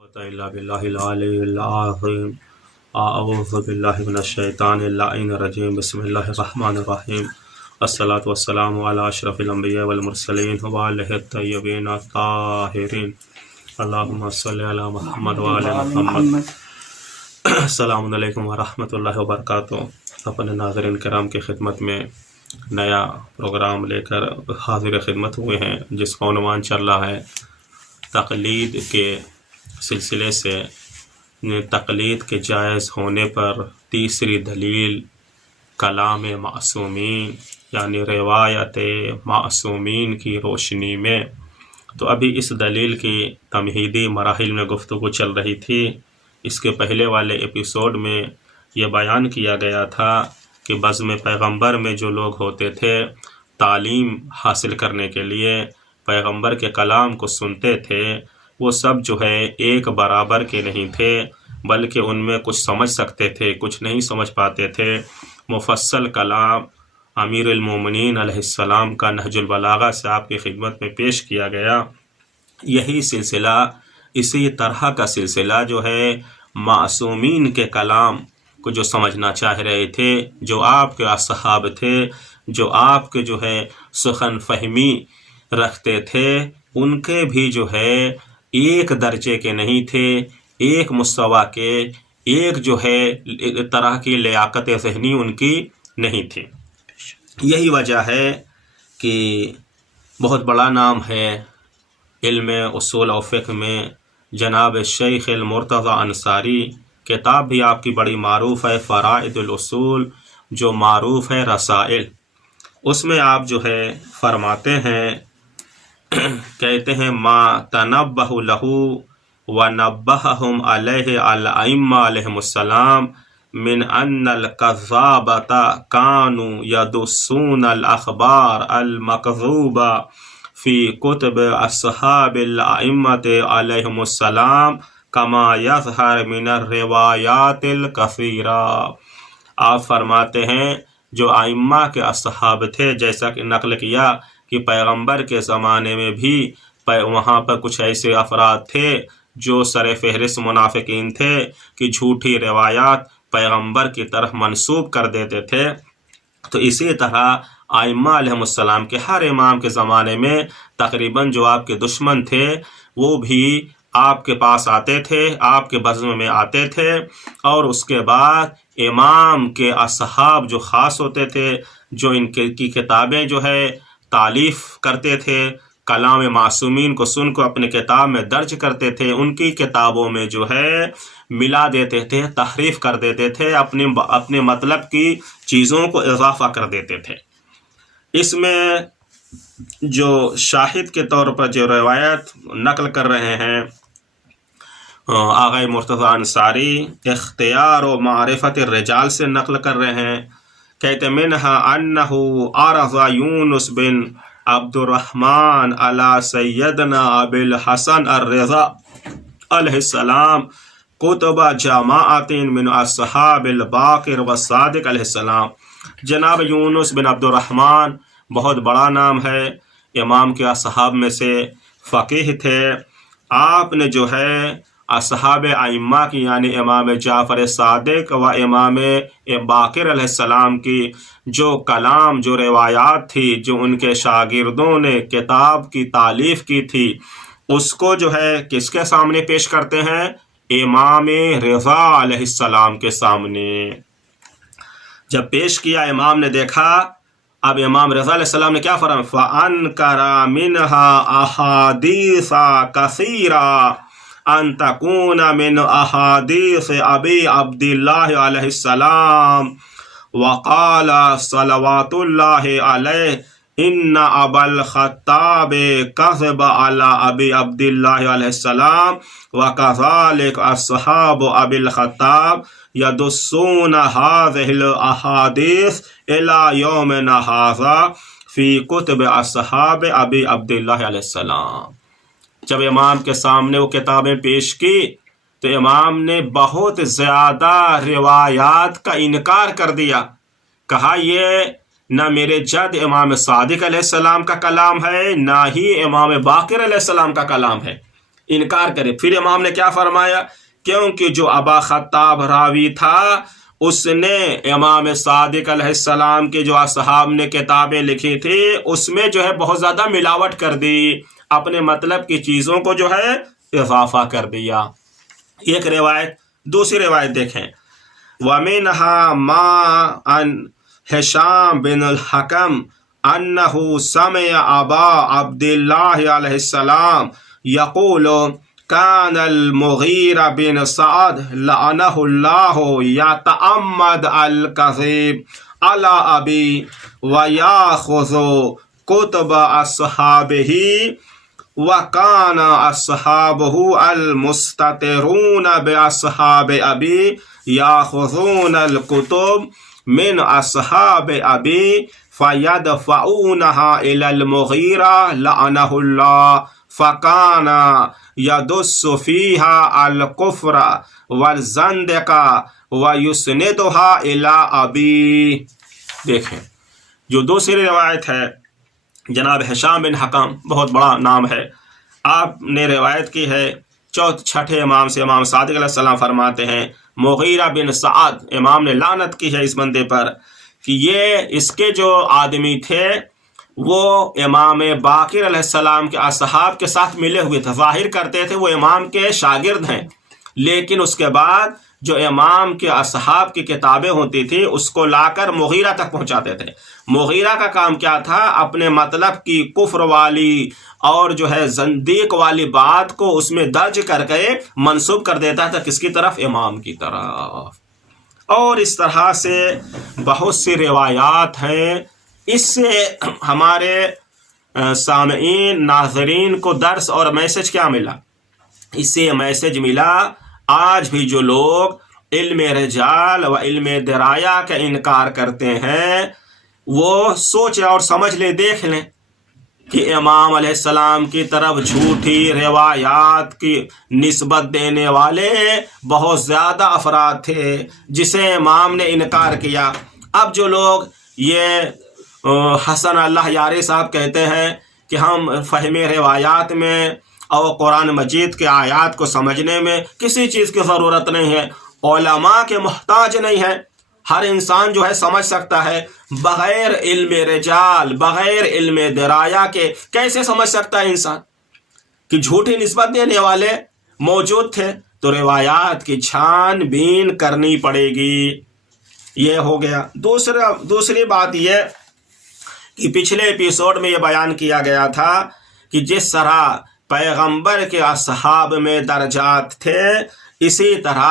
إلا بالله العلي العظيم أعوذ بالله من الشيطان اللعين الرجيم بسم الله الرحمن الرحيم الصلاة والسلام على أشرف الأنبياء والمرسلين وآله الطيبين الطاهرين اللهم صل على محمد وعلى محمد السلام علیکم ورحمۃ اللہ وبرکاتہ۔ اپنے ناظرین کرام کی خدمت میں نیا پروگرام لے کر حاضر خدمت ہوئے ہیں جس کا عنوان چل رہا ہے تقلید کے سلسلے سے تقلید کے جائز ہونے پر تیسری دلیل کلام معصومین یعنی روایت معصومین کی روشنی میں۔ تو ابھی اس دلیل کی تمہیدی مراحل میں گفتگو چل رہی تھی۔ اس کے پہلے والے ایپیسوڈ میں یہ بیان کیا گیا تھا کہ بزم پیغمبر میں جو لوگ ہوتے تھے تعلیم حاصل کرنے کے لیے پیغمبر کے کلام کو سنتے تھے، وہ سب جو ہے ایک برابر کے نہیں تھے، بلکہ ان میں کچھ سمجھ سکتے تھے، کچھ نہیں سمجھ پاتے تھے۔ مفصل کلام امیر المومنین علیہ السلام کا نہج البلاغہ سے آپ کی خدمت میں پیش کیا گیا۔ یہی سلسلہ، اسی طرح کا سلسلہ جو ہے معصومین کے کلام کو جو سمجھنا چاہ رہے تھے، جو آپ کے اصحاب تھے، جو آپ کے جو ہے سخن فہمی رکھتے تھے، ان کے بھی جو ہے ایک درجے کے نہیں تھے، ایک مستوی کے، ایک جو ہے طرح کی لیاقت ذہنی ان کی نہیں تھی۔ یہی وجہ ہے کہ بہت بڑا نام ہے علم اصول و فقہ میں جناب شیخ المرتضی انصاری، کتاب بھی آپ کی بڑی معروف ہے فرائض الاصول، جو معروف ہے رسائل۔ اس میں آپ جو ہے فرماتے ہیں، کہتے ہیں ما تنبہ لہو ونبہہم علیہ الائمہ علیہم السلام من ان الکذابۃ کانوا یدسون الاخبار المکذوبہ فی کتب اصحاب الائمۃ علیہم السلام کما یظہر من الروایات الکثیرہ۔ آپ فرماتے ہیں جو ائمہ کے اصحاب تھے، جیسا کہ نقل کیا کہ پیغمبر کے زمانے میں بھی وہاں پر کچھ ایسے افراد تھے جو سر فہرست منافقین تھے کہ جھوٹی روایات پیغمبر کی طرف منسوب کر دیتے تھے۔ تو اسی طرح ائمہ علیہم السلام کے ہر امام کے زمانے میں تقریباً جو آپ کے دشمن تھے وہ بھی آپ کے پاس آتے تھے، آپ کے بزم میں آتے تھے، اور اس کے بعد امام کے اصحاب جو خاص ہوتے تھے، جو ان کی کتابیں جو ہے تالیف کرتے تھے، کلام معصومین کو سن کو اپنے کتاب میں درج کرتے تھے، ان کی کتابوں میں جو ہے ملا دیتے تھے، تحریف کر دیتے تھے، اپنے مطلب کی چیزوں کو اضافہ کر دیتے تھے۔ اس میں جو شاہد کے طور پر جو روایت نقل کر رہے ہیں آغا مرتضی انصاری، اختیار و معرفت الرجال سے نقل کر رہے ہیں، کہتے منہا انہ عرض یونس بن عبد الرحمن علی سیدنا ابی الحسن الرضا علیہ السلام کتب جماعت من اصحاب الباقر والصادق علیہ السلام۔ جناب یونس بن عبد الرحمن بہت بڑا نام ہے، امام کے اصحاب میں سے فقیہ تھے۔ آپ نے جو ہے اصحاب ائمہ کی یعنی امام جعفر صادق و امام باقر علیہ السلام کی جو کلام، جو روایات تھی، جو ان کے شاگردوں نے کتاب کی تالیف کی تھی، اس کو جو ہے کس کے سامنے پیش کرتے ہیں؟ امام رضا علیہ السلام کے سامنے۔ جب پیش کیا، امام نے دیکھا، اب امام رضا علیہ السلام نے کیا فرمایا؟ فَأَنْكَرَ مِنْهَا أَحَادِيثَ كَثِيرَةً ان تکون من احادیث ابی عبداللہ علیہ السلام وقال صلوات اللہ علیہ ان ابا الخطاب کذب علی ابی عبداللہ علیہ السلام وکذالک اصحاب ابی الخطاب یدسون هذه الاحادیث الى یومنا ھذا فی کتب اصحاب ابی عبداللہ علیہ السلام۔ جب امام کے سامنے وہ کتابیں پیش کی تو امام نے بہت زیادہ روایات کا انکار کر دیا، کہا یہ نہ میرے جد امام صادق علیہ السلام کا کلام ہے، نہ ہی امام باقر علیہ السلام کا کلام ہے۔ انکار کرے۔ پھر امام نے کیا فرمایا؟ کیونکہ جو ابا خطاب راوی تھا اس نے امام صادق علیہ السلام کے جو اصحاب نے کتابیں لکھی تھی اس میں جو ہے بہت زیادہ ملاوٹ کر دی، اپنے مطلب کی چیزوں کو جو ہے اضافہ کر دیا۔ ایک روایت۔ دوسری روایت دیکھیں، وَمِنْهَا مَا عَنْ هِشَامَ بن الحکم أَنَّهُ سَمِعَ أَبَا عَبْدِ اللَّهِ علیہ السلام يَقُولُ كَانَ الْمُغِيرَ بن سعد لعنه الله يتعمد الكذب على أبي ويأخذ كتب أصحابه وكان أصحابه المستترون بأصحاب أبي يأخذون الكتب من أصحاب أبي فيدفعونها إلى المغيرة لعنه الله فكان يدس فيها الكفر والزندقة ويسندها إلى أبي۔ دیکھیں جو دوسری روایت ہے جناب ہشام بن حکم، بہت بڑا نام ہے، آپ نے روایت کی ہے چھٹے امام سے، امام صادق علیہ السلام فرماتے ہیں مغیرہ بن سعد، امام نے لعنت کی ہے اس بندے پر کہ یہ اس کے جو آدمی تھے وہ امام باقر علیہ السلام کے اصحاب کے ساتھ ملے ہوئے تھے، ظاہر کرتے تھے وہ امام کے شاگرد ہیں، لیکن اس کے بعد جو امام کے اصحاب کی کتابیں ہوتی تھی اس کو لا کر مغیرہ تک پہنچاتے تھے۔ مغیرہ کا کام کیا تھا؟ اپنے مطلب کی کفر والی اور جو ہے زندیق والی بات کو اس میں درج کر کے منسوب کر دیتا تھا، کس کی طرف؟ امام کی طرف۔ اور اس طرح سے بہت سی روایات ہیں۔ اس سے ہمارے سامعین ناظرین کو درس اور میسج کیا ملا؟ اس سے میسج ملا آج بھی جو لوگ علم رجال و علم درایا کا انکار کرتے ہیں وہ سوچ اور سمجھ لیں، دیکھ لیں کہ امام علیہ السلام کی طرف جھوٹی روایات کی نسبت دینے والے بہت زیادہ افراد تھے جسے امام نے انکار کیا۔ اب جو لوگ یہ حسن اللہ یاری صاحب کہتے ہیں کہ ہم فہم روایات میں اور قرآن مجید کے آیات کو سمجھنے میں کسی چیز کی ضرورت نہیں ہے، علماء کے محتاج نہیں ہے، ہر انسان جو ہے سمجھ سکتا ہے، بغیر علم رجال بغیر علم درایا کے کیسے سمجھ سکتا ہے انسان؟ کہ جھوٹی نسبت دینے والے موجود تھے تو روایات کی چھان بین کرنی پڑے گی۔ یہ ہو گیا۔ دوسری بات یہ کہ پچھلے ایپیسوڈ میں یہ بیان کیا گیا تھا کہ جس طرح پیغمبر کے اصحاب میں درجات تھے اسی طرح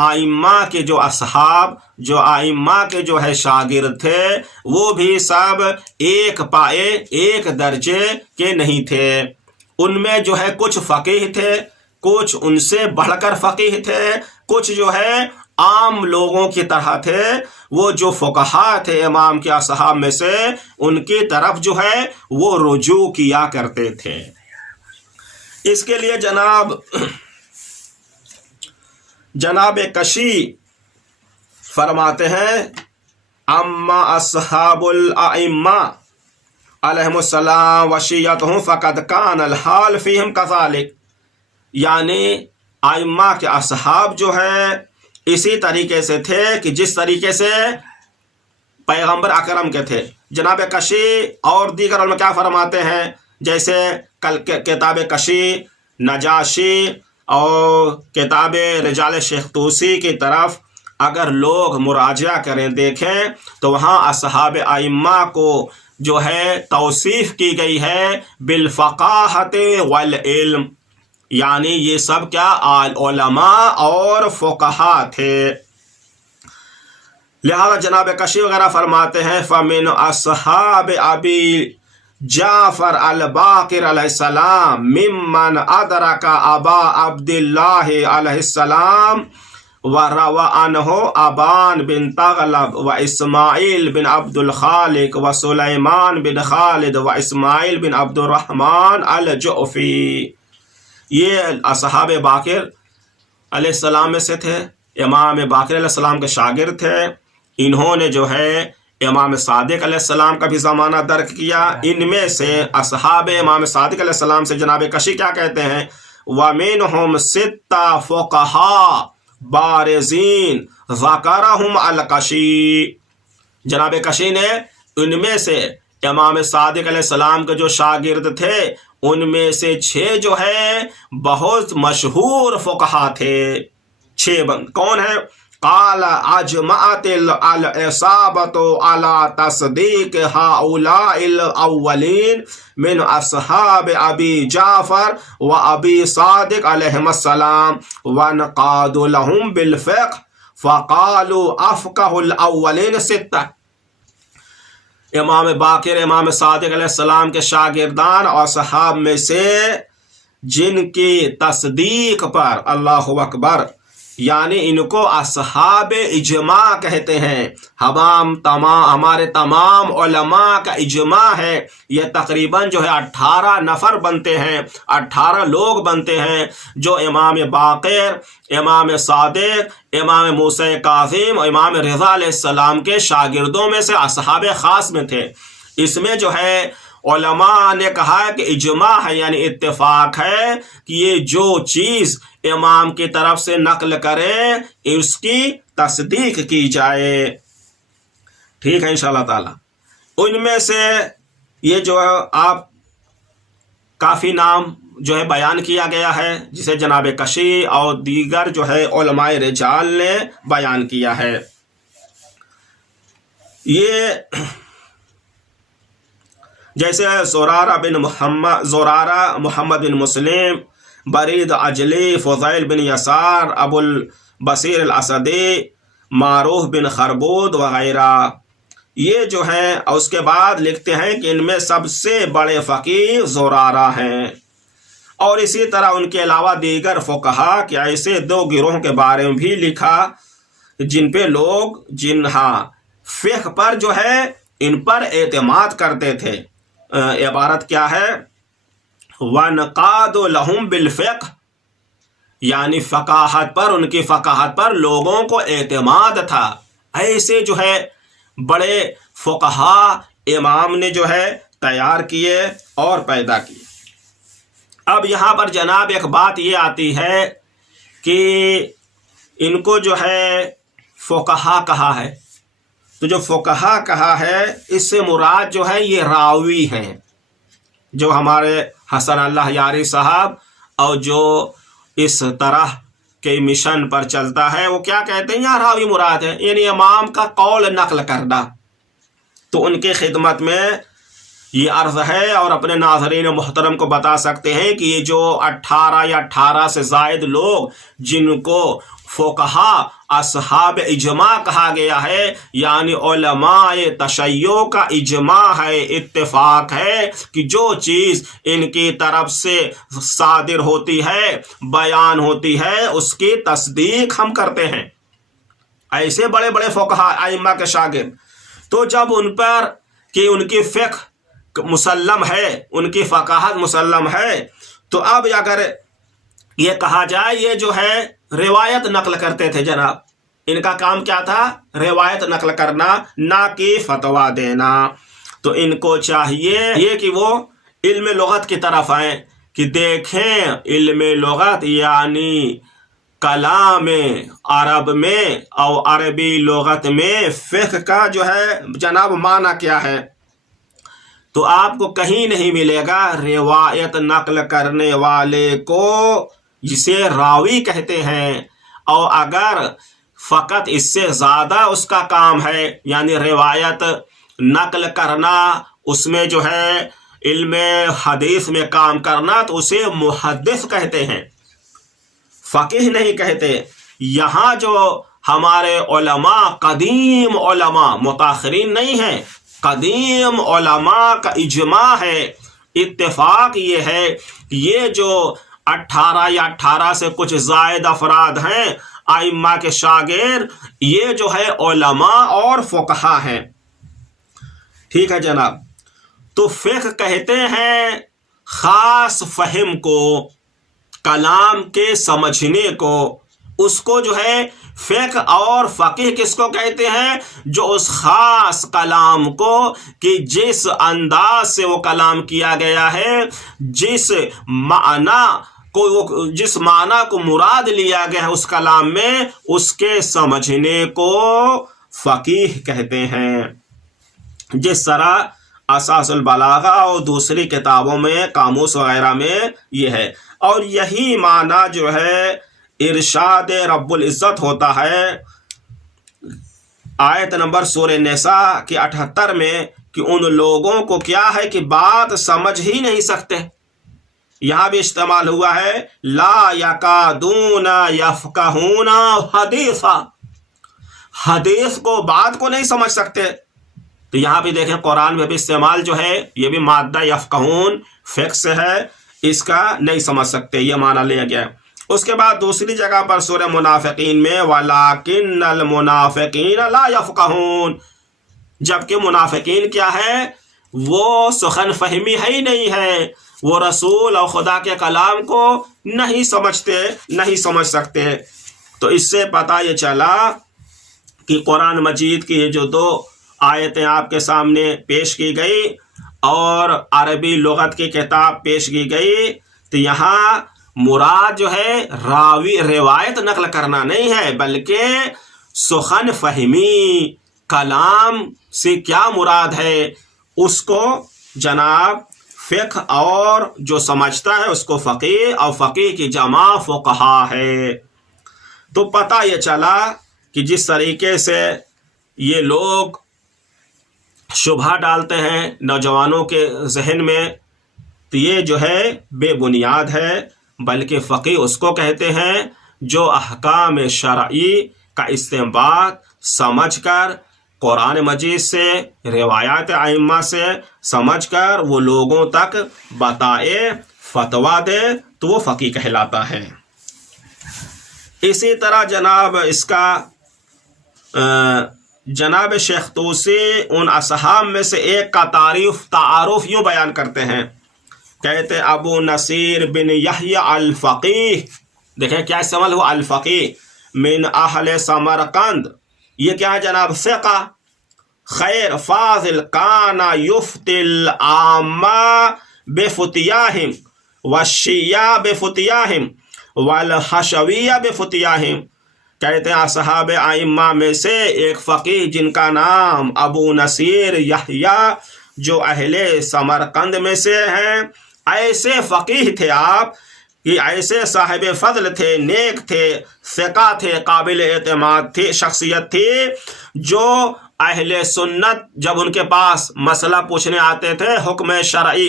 ائمہ کے جو اصحاب، جو ائمہ کے جو ہے شاگرد تھے وہ بھی سب ایک پائے ایک درجے کے نہیں تھے۔ ان میں جو ہے کچھ فقیہ تھے، کچھ ان سے بڑھ کر فقیہ تھے، کچھ جو ہے عام لوگوں کی طرح تھے۔ وہ جو فقہا تھے امام کے اصحاب میں سے ان کی طرف جو ہے وہ رجوع کیا کرتے تھے۔ اس کے لیے جناب کشی فرماتے ہیں اما اصحاب الائمہ علیہم السلام وشیعتہم فقد کان الحال فیہم کذالک، یعنی ائمہ کے اصحاب جو ہے اسی طریقے سے تھے کہ جس طریقے سے پیغمبر اکرم کے تھے۔ جناب کشی اور دیگر علماء کیا فرماتے ہیں؟ جیسے کتاب کشی، نجاشی اور کتاب رجال شیخ طوسی کی طرف اگر لوگ مراجعہ کریں دیکھیں تو وہاں اصحاب ائمہ کو جو ہے توصیف کی گئی ہے بالفقاہت والعلم، یعنی یہ سب کیا علماء اور فقہا تھے۔ لہذا جناب کشی وغیرہ فرماتے ہیں فمن اصحاب ابی جعفر الباقر علیہ السلام ممن ادرک ابا عبداللہ علیہ السلام وروى عنه ابان بن تغلب و اسماعیل بن عبد الخالق و سلیمان بن خالد و اسماعیل بن عبد الرحمن الجعفی۔ یہ اصحاب باقر علیہ السلام میں سے تھے، امام باقر علیہ السلام کے شاگرد تھے۔ انہوں نے جو ہے امام صادق علیہ السلام کا بھی زمانہ درک کیا۔ ان میں سے اصحاب امام صادق علیہ السلام سے جناب کشی کیا کہتے ہیں؟ ومنہم ستہ فقہا بارزین ذکرہم الکشی، جناب کشی نے ان میں سے امام صادق علیہ السلام کے جو شاگرد تھے ان میں سے 6 جو ہے بہت مشہور فقہا تھے. 6 کون ہیں؟ قال اجمعت العصابۃ علی تصدیق هؤلاء الاولین من اصحاب ابی جعفر و ابی صادق علیہم السلام وانقادوا لهم بالفقہ فقالوا افقہ الاولین 6. امام باقر امام صادق علیہ السلام کے شاگردان اور صحاب میں سے جن کی تصدیق پر، اللہ اکبر، یعنی ان کو اصحاب اجماع کہتے ہیں. ہمارے تمام علماء کا اجماع ہے. یہ تقریباً جو ہے 18 نفر بنتے ہیں، 18 لوگ بنتے ہیں جو امام باقر، امام صادق، امام موسیٰ کاظم اور امام رضا علیہ السلام کے شاگردوں میں سے اصحاب خاص میں تھے. اس میں جو ہے علماء نے کہا کہ اجماع ہے، یعنی اتفاق ہے کہ یہ جو چیز امام کی طرف سے نقل کرے اس کی تصدیق کی جائے. ٹھیک ہے انشاءاللہ تعالی. ان میں سے یہ جو آپ کافی نام جو ہے بیان کیا گیا ہے، جسے جناب کشی اور دیگر جو ہے علماء رجال نے بیان کیا ہے. یہ جیسے زرارہ محمد بن مسلم، برید عجلی، فضیل بن یسار، ابو البصیر الاسدی، معروف بن خربود وغیرہ، یہ جو ہیں. اور اس کے بعد لکھتے ہیں کہ ان میں سب سے بڑے فقیہ زرارہ ہیں. اور اسی طرح ان کے علاوہ دیگر فقہا کے ایسے 2 گروہ کے بارے میں بھی لکھا جن پہ لوگ فقہ پر جو ہے ان پر اعتماد کرتے تھے. عبارت کیا ہے؟ وَنَقَادُ لَهُمْ بِالْفِقْهِ، یعنی فقاہت پر، ان کی فقاہت پر لوگوں کو اعتماد تھا. ایسے جو ہے بڑے فقہا امام نے جو ہے تیار کیے اور پیدا کیے. اب یہاں پر جناب ایک بات یہ آتی ہے کہ ان کو جو ہے فقہا کہا ہے، تو جو فقہا کہا ہے اس سے مراد جو ہے یہ راوی ہیں، جو ہمارے حسن اللہ یاری صاحب اور جو اس طرح کے مشن پر چلتا ہے وہ کیا کہتے ہیں؟ یہاں راوی مراد ہے، یعنی امام کا قول نقل کرنا. تو ان کی خدمت میں یہ عرض ہے اور اپنے ناظرین محترم کو بتا سکتے ہیں کہ یہ جو 18 یا 18 سے زائد لوگ جن کو فقہا اصحاب اجماع کہا گیا ہے، یعنی علماء تشیع کا اجماع ہے، اتفاق ہے کہ جو چیز ان کی طرف سے صادر ہوتی ہے، بیان ہوتی ہے، اس کی تصدیق ہم کرتے ہیں. ایسے بڑے بڑے فقہا ائمہ کے شاگرد، تو جب ان پر کہ ان کی فقہ مسلم ہے، ان کی فقاہت مسلم ہے، تو اب اگر یہ کہا جائے یہ جو ہے روایت نقل کرتے تھے. جناب ان کا کام کیا تھا؟ روایت نقل کرنا، نہ کہ فتویٰ دینا. تو ان کو چاہیے یہ کہ وہ علم لغت کی طرف آئیں، کہ دیکھیں علم لغت یعنی کلام عرب میں اور عربی لغت میں فقہ کا جو ہے جناب معنی کیا ہے. تو آپ کو کہیں نہیں ملے گا روایت نقل کرنے والے کو جسے راوی کہتے ہیں، اور اگر فقط اس سے زیادہ اس کا کام ہے، یعنی روایت نقل کرنا، اس میں جو ہے علم حدیث میں کام کرنا، تو اسے محدث کہتے ہیں، فقیہ نہیں کہتے. یہاں جو ہمارے علماء، قدیم علماء، متاخرین نہیں ہیں، قدیم علماء کا اجماع ہے، اتفاق یہ ہے کہ یہ جو 18 یا 18 سے کچھ زائد افراد ہیں ائمہ کے شاگرد، یہ جو ہے علماء اور فقہا ہیں. ٹھیک ہے جناب. تو فقہ کہتے ہیں خاص فہم کو، کلام کے سمجھنے کو، اس کو جو ہے فقہ. اور فقیہ کس کو کہتے ہیں؟ جو اس خاص کلام کو کہ جس انداز سے وہ کلام کیا گیا ہے، جس معنی جس معنی کو مراد لیا گیا ہے اس کلام میں، اس کے سمجھنے کو فقیہ کہتے ہیں۔ جس طرح اساس البلاغہ اور دوسری کتابوں میں، قاموس وغیرہ میں یہ ہے، اور یہی معنی جو ہے ارشاد رب العزت ہوتا ہے آیت نمبر سورہ نساء کی 78 میں، کہ ان لوگوں کو کیا ہے کہ بات سمجھ ہی نہیں سکتے۔ یہاں بھی استعمال ہوا ہے لا یکادون یفقہون حدیثا، حدیث کو، بات کو نہیں سمجھ سکتے۔ تو یہاں بھی دیکھیں قرآن میں بھی استعمال جو ہے یہ بھی مادہ یفقہون فعل سے ہے، اس کا نہیں سمجھ سکتے، یہ معنی لیا گیا ہے۔ اس کے بعد دوسری جگہ پر سورہ منافقین میں وَلَٰكِنَّ الْمُنَافِقِينَ لَا يَفْقَهُونَ، جبکہ منافقین کیا ہے، وہ سخن فہمی ہے ہی نہیں ہے، وہ رسول اور خدا کے کلام کو نہیں سمجھتے، نہیں سمجھ سکتے۔ تو اس سے پتہ یہ چلا کہ قرآن مجید کی یہ جو دو آیتیں آپ کے سامنے پیش کی گئی اور عربی لغت کی کتاب پیش کی گئی، تو یہاں مراد جو ہے راوی روایت نقل کرنا نہیں ہے، بلکہ سخن فہمی، کلام سے کیا مراد ہے اس کو جناب فقہ، اور جو سمجھتا ہے اس کو فقیہ، اور فقیہ کی جمع فقہا ہے۔ تو پتہ یہ چلا کہ جس طریقے سے یہ لوگ شبہ ڈالتے ہیں نوجوانوں کے ذہن میں، تو یہ جو ہے بے بنیاد ہے، بلکہ فقیہ اس کو کہتے ہیں جو احکام شرعی کا استنباط سمجھ کر، قرآن مجید سے، روایات ائمہ سے سمجھ کر وہ لوگوں تک بتائے، فتویٰ دے، تو وہ فقیہ کہلاتا ہے۔ اسی طرح جناب اس کا جناب شیخ طوسی ان اصحاب میں سے ایک کا تعارف یوں بیان کرتے ہیں، کہتے ابو نصیر بن یحییٰ الفقیہ، دیکھیں کیا استعمال ہوا، الفقیہ، من اہل سمرقند، یہ کیا ہے جناب، ثقہ، خیر، فاضل، کان یفتی العامہ بفتیاہم والشیعہ بفتیاہم والحشویہ بفتیاہم، کہتے ہیں اصحاب ائمہ میں سے ایک فقیہ جن کا نام ابو نصیر یحییٰ، جو اہل سمرقند میں سے ہیں، ایسے فقیہ تھے آپ کہ ایسے صاحب فضل تھے، نیک تھے، ثقہ تھے، قابل اعتماد تھے، شخصیت تھی، جو اہل سنت جب ان کے پاس مسئلہ پوچھنے آتے تھے، حکم شرعی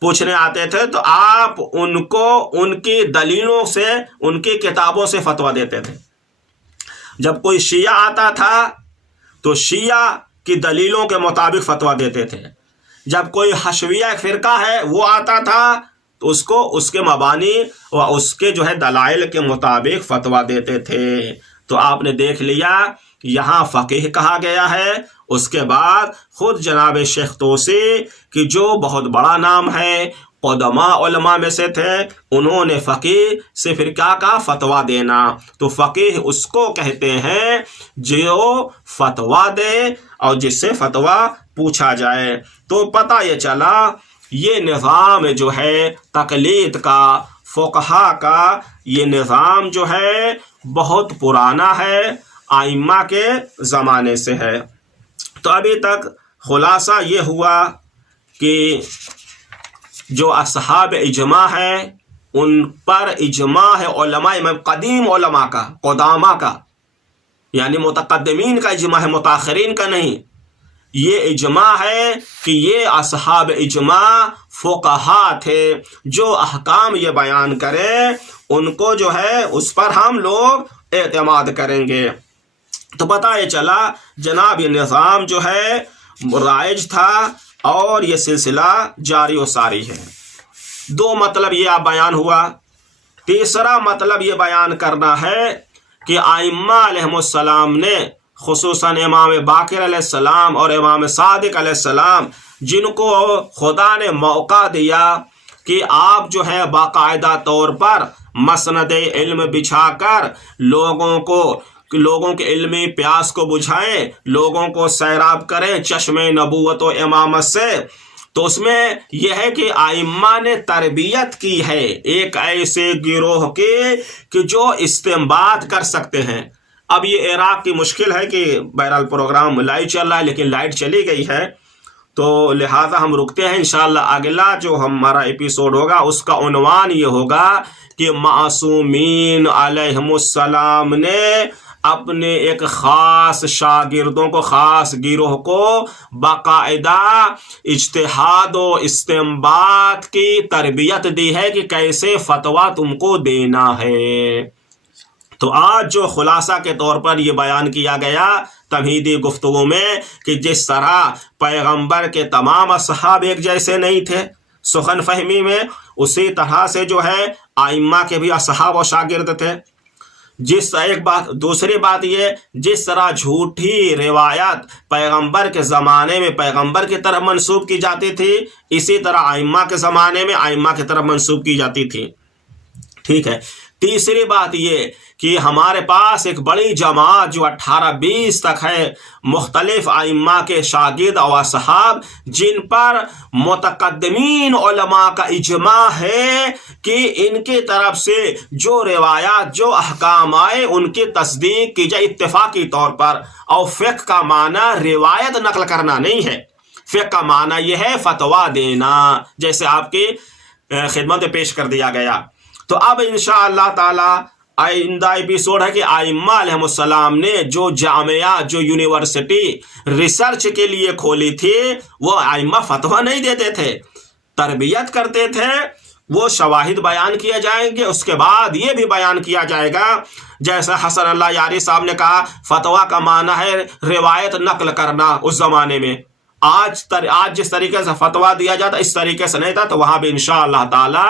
پوچھنے آتے تھے، تو آپ ان کو ان کی دلیلوں سے، ان کی کتابوں سے فتویٰ دیتے تھے۔ جب کوئی شیعہ آتا تھا تو شیعہ کی دلیلوں کے مطابق فتویٰ دیتے تھے، جب کوئی حشویہ ایک فرقہ ہے وہ آتا تھا تو اس کو اس کے مبانی و اس کے جو ہے دلائل کے مطابق فتویٰ دیتے تھے۔ تو آپ نے دیکھ لیا یہاں فقیہ کہا گیا ہے، اس کے بعد خود جناب شیخ طوسی کی جو بہت بڑا نام ہے، قدماء علماء میں سے تھے، انہوں نے فقیہ سے پھر کیا کہا، فتویٰ دینا۔ تو فقیہ اس کو کہتے ہیں جو فتویٰ دے اور جس سے فتویٰ پوچھا جائے۔ تو پتہ یہ چلا یہ نظام جو ہے تقلید کا، فقہا کا، یہ نظام جو ہے بہت پرانا ہے، ائمہ کے زمانے سے ہے۔ تو ابھی تک خلاصہ یہ ہوا کہ جو اصحاب اجماع ہے ان پر اجماع ہے علماء، قدیم علماء کا، قدامہ کا، یعنی متقدمین کا اجماع ہے، متاخرین کا نہیں۔ یہ اجماع ہے کہ یہ اصحاب اجماع فقہا تھے، جو احکام یہ بیان کریں ان کو جو ہے اس پر ہم لوگ اعتماد کریں گے۔ تو پتہ یہ چلا جناب یہ نظام جو ہے رائج تھا اور یہ سلسلہ جاری و ساری ہے۔ دو مطلب یہ آپ بیان ہوا۔ تیسرا مطلب یہ بیان کرنا ہے کہ ائمہ علیہم السلام نے، خصوصاً امام باقر علیہ السلام اور امام صادق علیہ السلام، جن کو خدا نے موقع دیا کہ آپ جو ہے باقاعدہ طور پر مسند علم بچھا کر لوگوں کے علمی پیاس کو بجھائیں، لوگوں کو سیراب کریں چشمِ نبوت و امامت سے، تو اس میں یہ ہے کہ ائمہ نے تربیت کی ہے ایک ایسے گروہ کی کہ جو استنباط کر سکتے ہیں. اب یہ عراق کی مشکل ہے کہ بہرحال پروگرام لائیو چل رہا ہے لیکن لائٹ چلی گئی ہے، تو لہٰذا ہم رکتے ہیں. انشاءاللہ اگلا جو ہمارا ایپیسوڈ ہوگا اس کا عنوان یہ ہوگا کہ معصومین علیہم السلام نے اپنے ایک خاص شاگردوں کو، خاص گروہ کو باقاعدہ اجتہاد و استنباط کی تربیت دی ہے کہ کیسے فتویٰ تم کو دینا ہے. تو آج جو خلاصہ کے طور پر یہ بیان کیا گیا تمہیدی گفتگو میں کہ جس طرح پیغمبر کے تمام اصحاب ایک جیسے نہیں تھے سخن فہمی میں، اسی طرح سے جو ہے ائمہ کے بھی اصحاب و شاگرد تھے. جس ایک بات، دوسری بات یہ جس طرح جھوٹی روایت پیغمبر کے زمانے میں پیغمبر کی طرف منسوب کی جاتی تھی، اسی طرح ائمہ کے زمانے میں ائمہ کی طرف منسوب کی جاتی تھی. ٹھیک ہے. تیسری بات یہ کہ ہمارے پاس ایک بڑی جماعت جو 18-20 تک ہے مختلف ائمہ کے شاگرد اور اصحاب، جن پر متقدمین علماء کا اجماع ہے کہ ان کی طرف سے جو روایات، جو احکام آئے ان کی تصدیق کی جائے اتفاقی طور پر. اور فقہ کا معنی روایت نقل کرنا نہیں ہے، فقہ کا معنی یہ ہے فتویٰ دینا، جیسے آپ کی خدمت میں پیش کر دیا گیا. تو اب انشاءاللہ تعالی آئندہ ایپیسوڈ ہے کہ ائمہ علیہم السلام نے جو جامعہ، جو یونیورسٹی ریسرچ کے لیے کھولی تھی، وہ ائمہ فتویٰ نہیں دیتے تھے، تربیت کرتے تھے. وہ شواہد بیان کیے جائیں گے، اس کے بعد یہ بھی بیان کیا جائے گا جیسا حسن اللہ یاری صاحب نے کہا فتویٰ کا معنی ہے روایت نقل کرنا. اس زمانے میں آج جس طریقے سے فتویٰ دیا جاتا اس طریقے سے نہیں تھا. تو وہاں بھی انشاءاللہ تعالی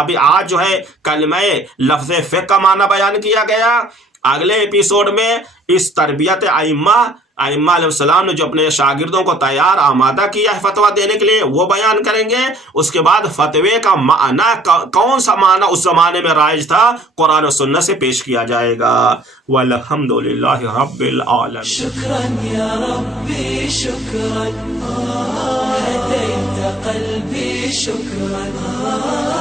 ابھی آج جو ہے کلمہ لفظ فقہ کا معنی بیان کیا گیا. اگلے ایپیسوڈ میں اس تربیت ائمہ علیہ السلام نے جو اپنے شاگردوں کو تیار آمادہ کیا ہے فتویٰ دینے کے لیے وہ بیان کریں گے. اس کے بعد فتوے کا معنی کون سا معنی اس زمانے میں رائج تھا قرآن و سنت سے پیش کیا جائے گا. والحمدللہ رب العالمین. شکراً یا ربی شکراً، ہدیت قلبی شکراً.